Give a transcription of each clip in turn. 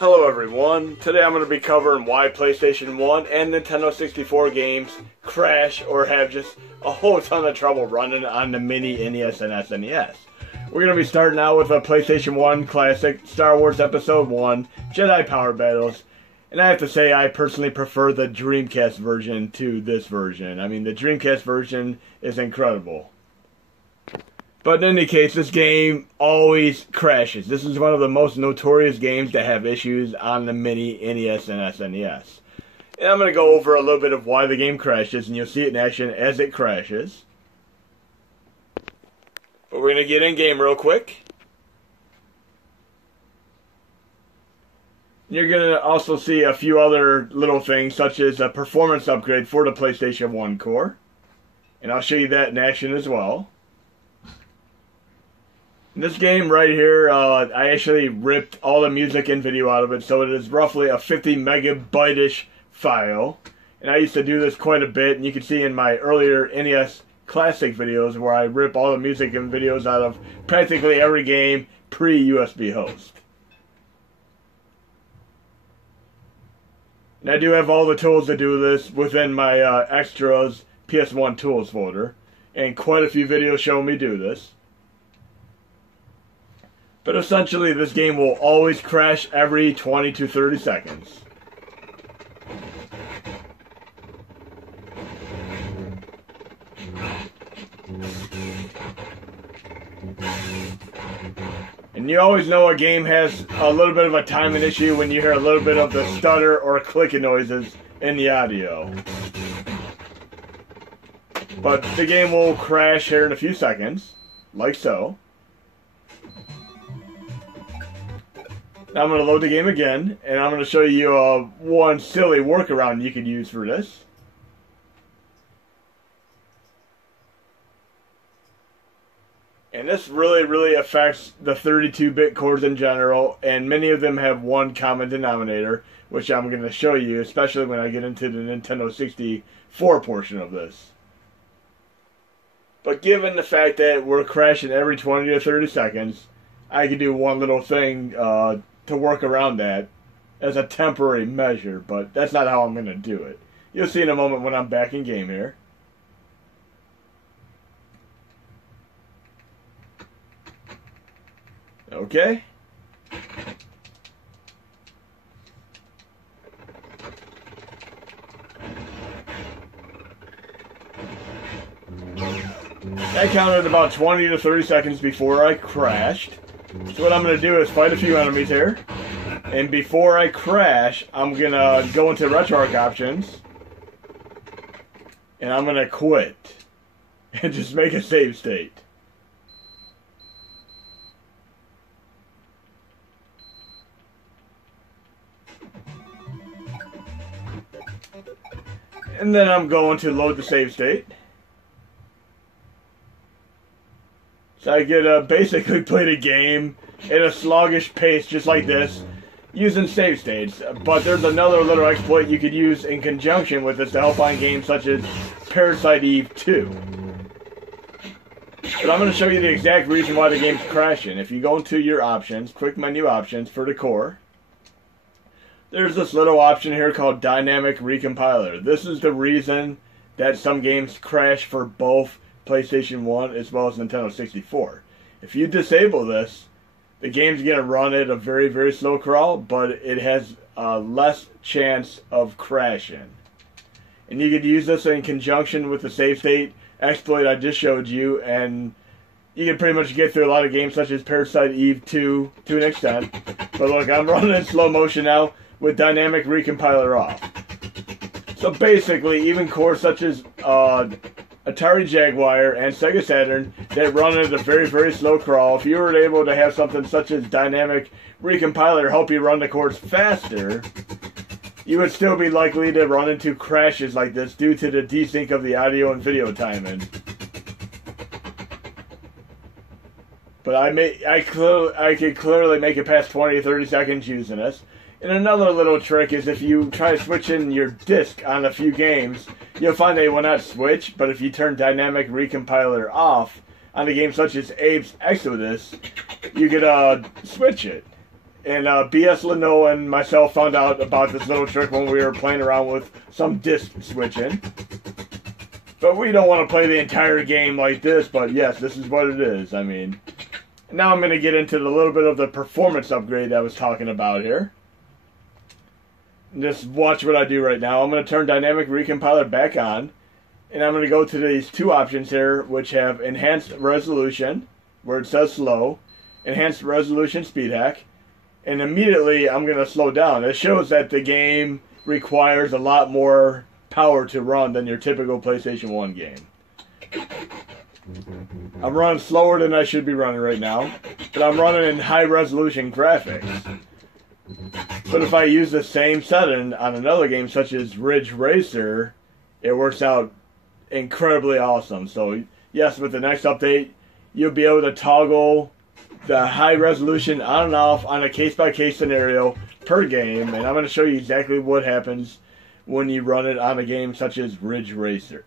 Hello everyone, today I'm going to be covering why PlayStation 1 and Nintendo 64 games crash or have just a whole ton of trouble running on the mini NES and SNES. We're going to be starting out with a PlayStation 1 classic, Star Wars Episode 1, Jedi Power Battles, and I have to say I personally prefer the Dreamcast version to this version. I mean, the Dreamcast version is incredible. But in any case, this game always crashes. This is one of the most notorious games that have issues on the mini NES and SNES. And I'm going to go over a little bit of why the game crashes, and you'll see it in action as it crashes. But we're going to get in game real quick. You're going to also see a few other little things, such as a performance upgrade for the PlayStation 1 core. And I'll show you that in action as well. This game right here, I actually ripped all the music and video out of it, so it is roughly a 50 megabyte-ish file. And I used to do this quite a bit, and you can see in my earlier NES Classic videos where I rip all the music and videos out of practically every game pre-USB host. And I do have all the tools to do this within my extras PS1 tools folder, and quite a few videos show me do this. But essentially, this game will always crash every 20 to 30 seconds. And you always know a game has a little bit of a timing issue when you hear a little bit of the stutter or clicking noises in the audio. But the game will crash here in a few seconds, like so. Now I'm going to load the game again, and I'm going to show you one silly workaround you could use for this. And this really affects the 32-bit cores in general, and many of them have one common denominator, which I'm going to show you, especially when I get into the Nintendo 64 portion of this. But given the fact that we're crashing every 20 to 30 seconds, I could do one little thing to work around that as a temporary measure, but that's not how I'm going to do it. You'll see in a moment when I'm back in game here. Okay. I counted about 20 to 30 seconds before I crashed. So what I'm going to do is fight a few enemies here. And before I crash, I'm going to go into RetroArch options. And I'm going to quit. And just make a save state. And then I'm going to load the save state. So I could basically play the game at a sluggish pace just like this, using save states. But there's another little exploit you could use in conjunction with this to help on games such as Parasite Eve 2. But I'm going to show you the exact reason why the game's crashing. If you go into your options, quick menu options for the core, there's this little option here called Dynamic Recompiler. This is the reason that some games crash for both PlayStation 1 as well as Nintendo 64. If you disable this, the game's going to run at a very slow crawl, but it has less chance of crashing. And you could use this in conjunction with the save state exploit I just showed you, and you can pretty much get through a lot of games such as Parasite Eve 2 to an extent. But look, I'm running in slow motion now with Dynamic Recompiler off. So basically, even cores such as Atari Jaguar and Sega Saturn that run at a very slow crawl, if you were able to have something such as Dynamic Recompiler help you run the cores faster, you would still be likely to run into crashes like this due to the desync of the audio and video timing. But I could clearly make it past 20 to 30 seconds using this. And another little trick is if you try to switch in your disc on a few games, you'll find they will not switch, but if you turn Dynamic Recompiler off on a game such as Abe's Exodus, you could switch it. And BS Leno and myself found out about this little trick when we were playing around with some disc switching. But we don't want to play the entire game like this, but yes, this is what it is. I mean, now I'm going to get into a little bit of the performance upgrade I was talking about here. Just watch what I do right now. I'm going to turn Dynamic Recompiler back on, and I'm going to go to these two options here, which have Enhanced Resolution, where it says slow, Enhanced Resolution Speed Hack, and immediately I'm going to slow down. It shows that the game requires a lot more power to run than your typical PlayStation 1 game. I'm running slower than I should be running right now, but I'm running in high resolution graphics. But if I use the same setting on another game such as Ridge Racer, it works out incredibly awesome. So yes, with the next update, you'll be able to toggle the high resolution on and off on a case-by-case scenario per game, and I'm going to show you exactly what happens when you run it on a game such as Ridge Racer.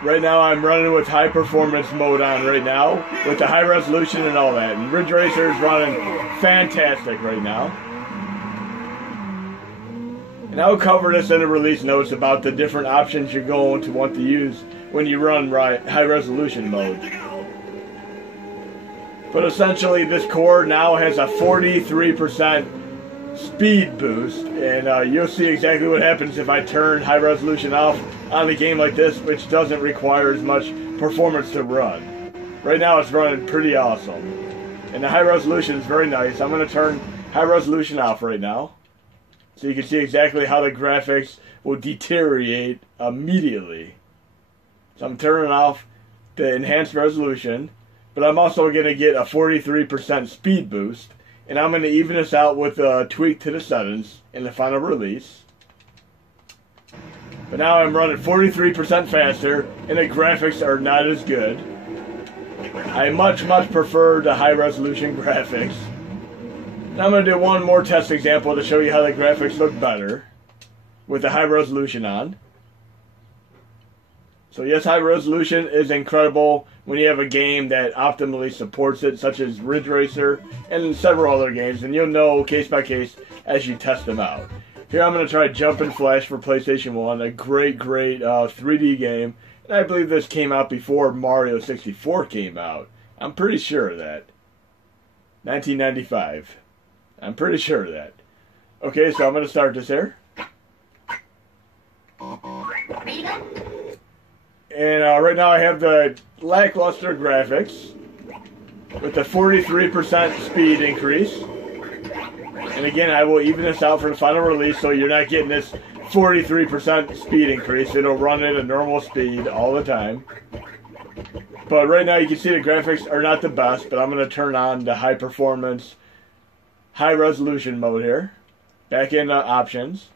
Right now I'm running with high performance mode on right now, with the high resolution and all that. And Ridge Racer is running fantastic right now. And I'll cover this in the release notes about the different options you're going to want to use when you run high resolution mode. But essentially this core now has a 43% speed boost, and you'll see exactly what happens if I turn high resolution off on a game like this, which doesn't require as much performance to run. Right now it's running pretty awesome, and the high resolution is very nice. I'm going to turn high resolution off right now, so you can see exactly how the graphics will deteriorate immediately. So I'm turning off the enhanced resolution, but I'm also going to get a 43% speed boost. And I'm going to even this out with a tweak to the settings in the final release. But now I'm running 43% faster, and the graphics are not as good. I much prefer the high resolution graphics. Now I'm going to do one more test example to show you how the graphics look better with the high resolution on. So yes, high resolution is incredible when you have a game that optimally supports it, such as Ridge Racer and several other games, and you'll know case by case as you test them out. Here I'm going to try Jumpin' Flash for PlayStation 1, a great 3D game, and I believe this came out before Mario 64 came out. I'm pretty sure of that. 1995. I'm pretty sure of that. Okay, so I'm going to start this here. And right now I have the lackluster graphics with the 43% speed increase. And again, I will even this out for the final release, so you're not getting this 43% speed increase. It'll run at a normal speed all the time. But right now you can see the graphics are not the best, but I'm going to turn on the high performance, high resolution mode here. Back in options.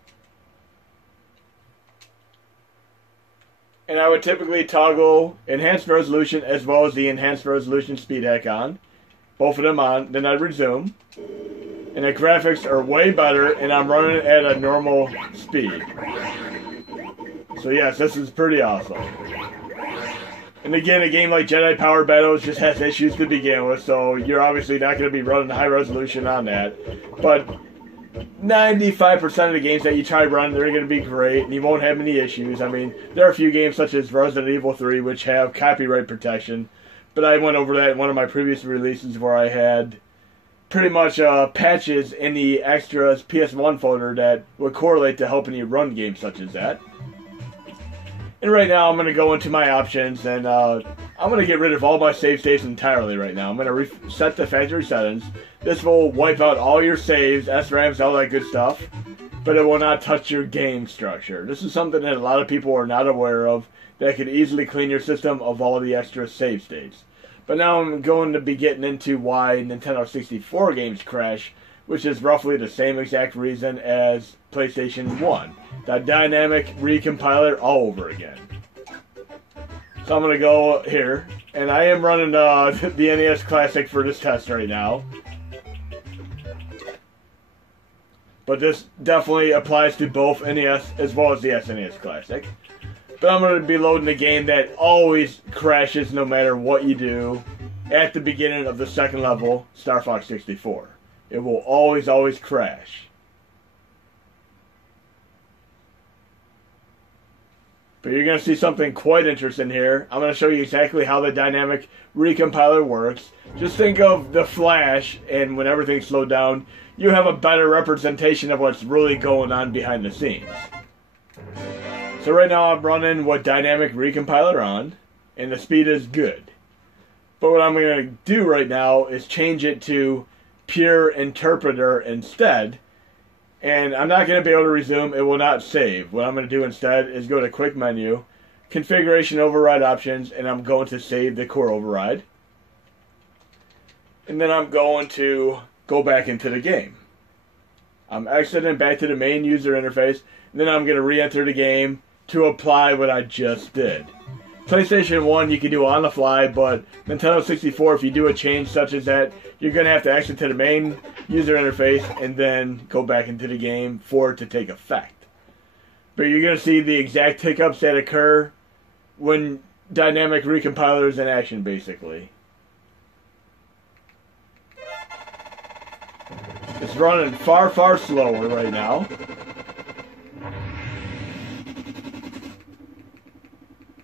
And I would typically toggle enhanced resolution as well as the enhanced resolution speed hack on. Both of them on. Then I'd resume. And the graphics are way better, and I'm running at a normal speed. So yes, this is pretty awesome. And again, a game like Jedi Power Battles just has issues to begin with, so you're obviously not going to be running high resolution on that. But 95% of the games that you try running, they're going to be great, and you won't have any issues. I mean, there are a few games such as Resident Evil 3 which have copyright protection, but I went over that in one of my previous releases where I had pretty much patches in the extras PS1 folder that would correlate to helping you run games such as that. And right now I'm going to go into my options, and I'm going to get rid of all my save states entirely right now. I'm going to reset the factory settings. This will wipe out all your saves, SRAMs, all that good stuff, but it will not touch your game structure. This is something that a lot of people are not aware of that could easily clean your system of all the extra save states. But now I'm going to be getting into why Nintendo 64 games crash, which is roughly the same exact reason as PlayStation 1. The Dynamic Recompiler all over again. So I'm going to go here, and I am running the NES Classic for this test right now. but this definitely applies to both NES as well as the SNES Classic. But I'm going to be loading a game that always crashes no matter what you do at the beginning of the second level, Star Fox 64. It will always crash. But you're going to see something quite interesting here. I'm going to show you exactly how the Dynamic Recompiler works. Just think of the Flash, and when everything's slowed down, you have a better representation of what's really going on behind the scenes. So right now I'm running with Dynamic Recompiler on, and the speed is good. But what I'm going to do right now is change it to Pure Interpreter instead. And I'm not going to be able to resume. It will not save. What I'm going to do instead is go to Quick Menu, Configuration Override Options, and I'm going to save the core override. And then I'm going to go back into the game. I'm exiting back to the main user interface, and then I'm going to re-enter the game to apply what I just did. PlayStation 1 you can do on the fly, but Nintendo 64, if you do a change such as that, you're going to have to exit to the main user interface and then go back into the game for it to take effect. But you're going to see the exact hiccups that occur when Dynamic Recompiler is in action, basically. It's running far slower right now.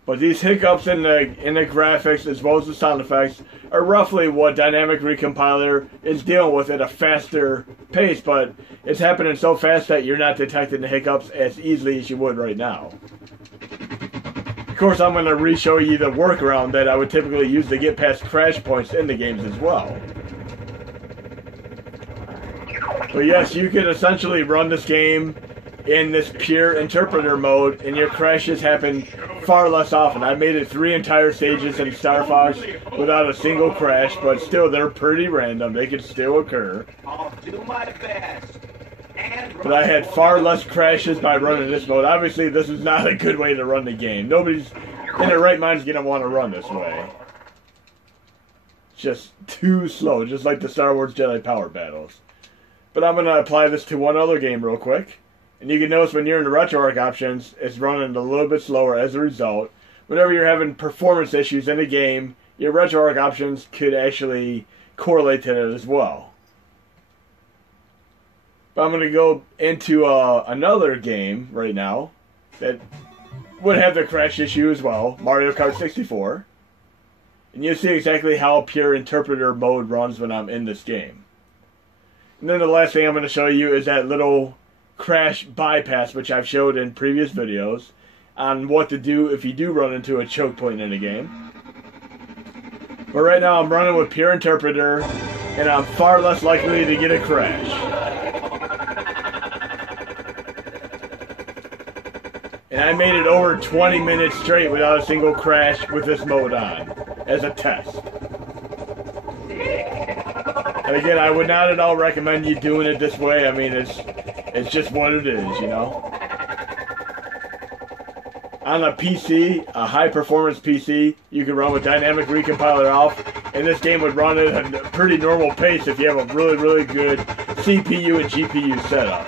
But these hiccups in the graphics as well as the sound effects are roughly what Dynamic Recompiler is dealing with at a faster pace, but it's happening so fast that you're not detecting the hiccups as easily as you would right now. Of course, I'm going to re-show you the workaround that I would typically use to get past crash points in the games as well. But yes, you could essentially run this game in this pure interpreter mode, and your crashes happen far less often. I made it 3 entire stages in Star Fox without a single crash, but still, they're pretty random. They can still occur. I'll do my best. But I had far less crashes by running this mode. Obviously, this is not a good way to run the game. Nobody's in their right mind is going to want to run this way. It's just too slow, just like the Star Wars Jedi Power battles. But I'm going to apply this to one other game real quick. And you can notice when you're in the RetroArch options, it's running a little bit slower as a result. Whenever you're having performance issues in a game, your RetroArch options could actually correlate to that as well. But I'm going to go into another game right now that would have the crash issue as well, Mario Kart 64. And you'll see exactly how pure interpreter mode runs when I'm in this game. And then the last thing I'm going to show you is that little crash bypass, which I've showed in previous videos, on what to do if you do run into a choke point in a game. But right now I'm running with Pure Interpreter, and I'm far less likely to get a crash. And I made it over 20 minutes straight without a single crash with this mode on, as a test. And again, I would not at all recommend you doing it this way. I mean, it's just what it is, you know. On a PC, a high-performance PC, you can run with Dynamic Recompiler off, and this game would run at a pretty normal pace if you have a really good CPU and GPU setup.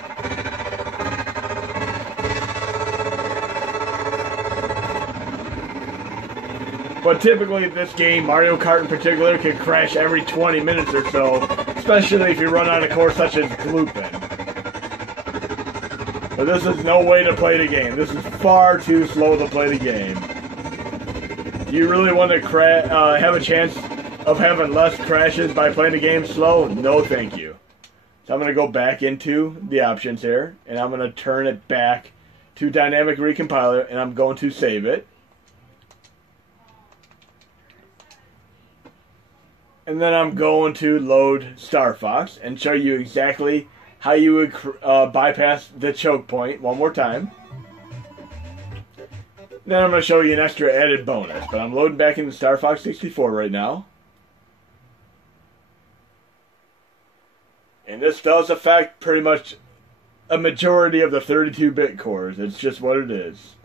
But typically this game, Mario Kart in particular, can crash every 20 minutes or so, especially if you run on a course such as Gloopin. But this is no way to play the game. This is far too slow to play the game. Do you really want to have a chance of having less crashes by playing the game slow? No, thank you. So I'm going to go back into the options here, and I'm going to turn it back to Dynamic Recompiler, and I'm going to save it. And then I'm going to load Star Fox and show you exactly how you would bypass the choke point one more time. Then I'm going to show you an extra added bonus, but I'm loading back into Star Fox 64 right now. And this does affect pretty much a majority of the 32-bit cores. It's just what it is.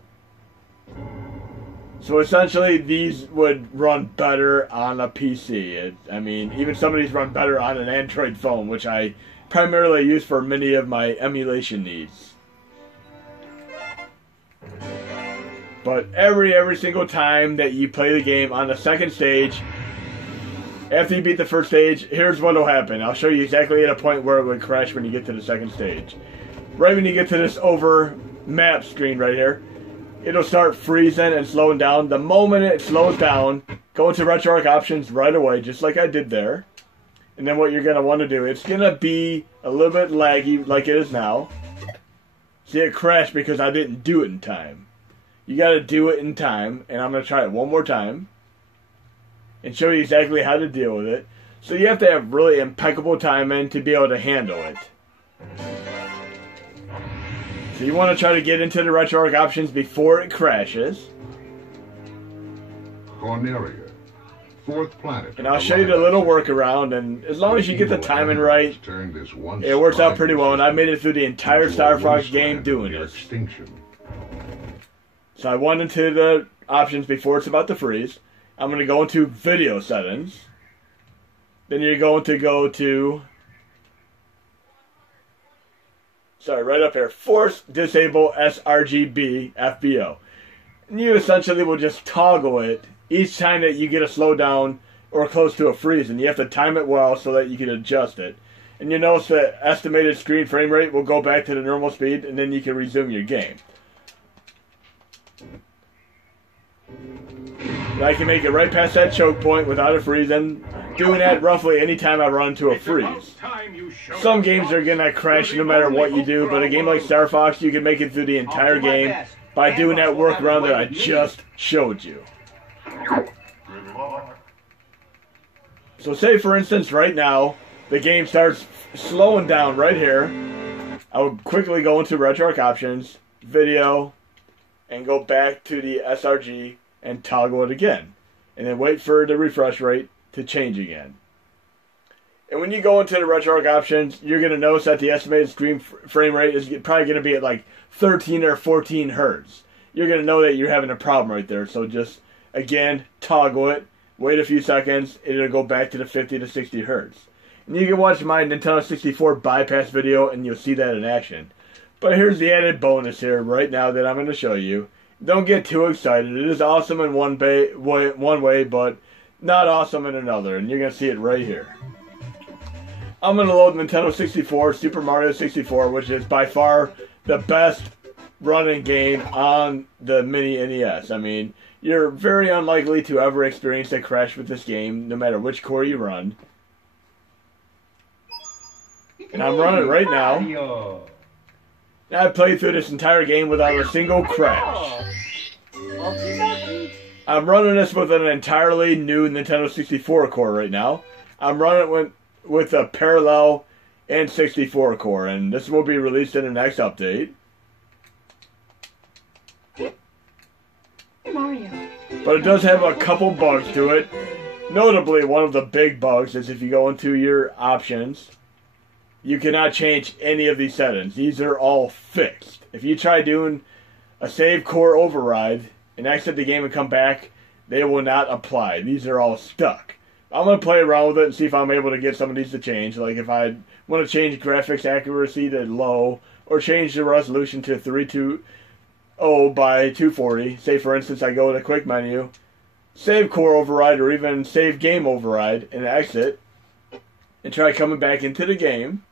So essentially, these would run better on a PC. I mean, even some of these run better on an Android phone, which I primarily used for many of my emulation needs. But every single time that you play the game on the second stage, after you beat the first stage, here's what will happen. I'll show you exactly at a point where it would crash when you get to the second stage. Right when you get to this over map screen right here, it'll start freezing and slowing down. The moment it slows down, go into RetroArch options right away, just like I did there. And then what you're going to want to do, it's going to be a little bit laggy like it is now. See, it crashed because I didn't do it in time. You got to do it in time, and I'm going to try it one more time and show you exactly how to deal with it. So you have to have really impeccable timing to be able to handle it. So you want to try to get into the RetroArch options before it crashes. Cornelia, fourth planet. And I'll show you the little workaround, and as long as you get the timing right, it works out pretty well. And I made it through the entire Star Fox game doing this. So I went into the options before it's about to freeze. I'm going to go into video settings. Then you're going to go to, right up here, force disable sRGB FBO. And you essentially will just toggle it each time that you get a slowdown or close to a freeze. And you have to time it well so that you can adjust it. And you notice the estimated screen frame rate will go back to the normal speed, and then you can resume your game. And I can make it right past that choke point without it freezing, doing that roughly anytime I run into a freeze. Some games are going to crash no matter what you do, but a game like Star Fox, you can make it through the entire game by doing that workaround that I just showed you. So say for instance right now, the game starts slowing down right here. I would quickly go into RetroArch options, video, and go back to the sRG and toggle it again. And then wait for the refresh rate to change again. And when you go into the RetroArch options, you're going to notice that the estimated screen frame rate is probably going to be at like 13 or 14 hertz. You're going to know that you're having a problem right there. So just, again, toggle it, wait a few seconds, and it'll go back to the 50 to 60 hertz. And you can watch my Nintendo 64 bypass video and you'll see that in action. But here's the added bonus here right now that I'm going to show you. Don't get too excited. It is awesome in one way, but not awesome in another. And you're going to see it right here. I'm going to load Nintendo 64, Super Mario 64, which is by far the best running game on the mini NES. I mean, you're very unlikely to ever experience a crash with this game, no matter which core you run. And I'm running right now. I've played through this entire game without a single crash. I'm running this with an entirely new Nintendo 64 core right now. I'm running with a parallel N64 core, and this will be released in the next update. But it does have a couple bugs to it. Notably, one of the big bugs is if you go into your options, you cannot change any of these settings. These are all fixed. If you try doing a save core override and exit the game and come back, they will not apply. These are all stuck. I'm going to play around with it and see if I'm able to get some of these to change. Like if I want to change graphics accuracy to low or change the resolution to 320 by 240. Say for instance I go to quick menu, save core override or even save game override and exit and try coming back into the game.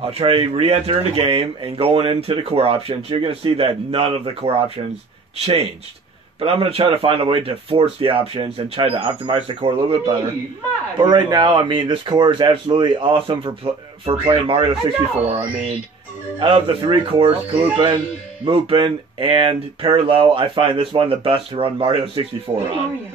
I'll try re-entering the game and going into the core options. You're going to see that none of the core options changed. But I'm going to try to find a way to force the options and try to optimize the core a little bit better. But right now, I mean, this core is absolutely awesome for playing Mario 64. I mean, out of the three cores, Gloopin, Moopin, and Parallel, I find this one the best to run Mario 64 on.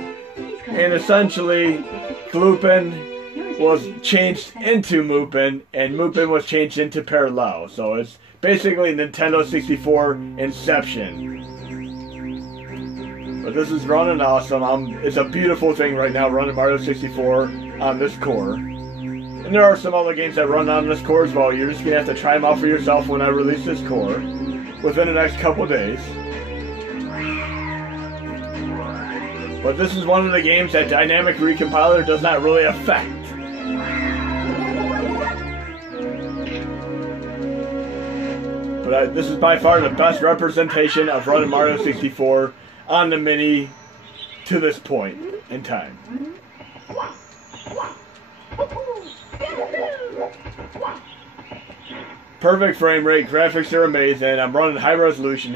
And essentially, Gloopin was changed into Moopin, and Moopin was changed into Parallel. So it's basically Nintendo 64 Inception. But this is running awesome. It's a beautiful thing right now, running Mario 64 on this core. And there are some other games that run on this core as well. You're just going to have to try them out for yourself when I release this core within the next couple days. But this is one of the games that Dynamic Recompiler does not really affect. But this is by far the best representation of running Mario 64 on the Mini to this point in time. Perfect frame rate, graphics are amazing, I'm running high resolution.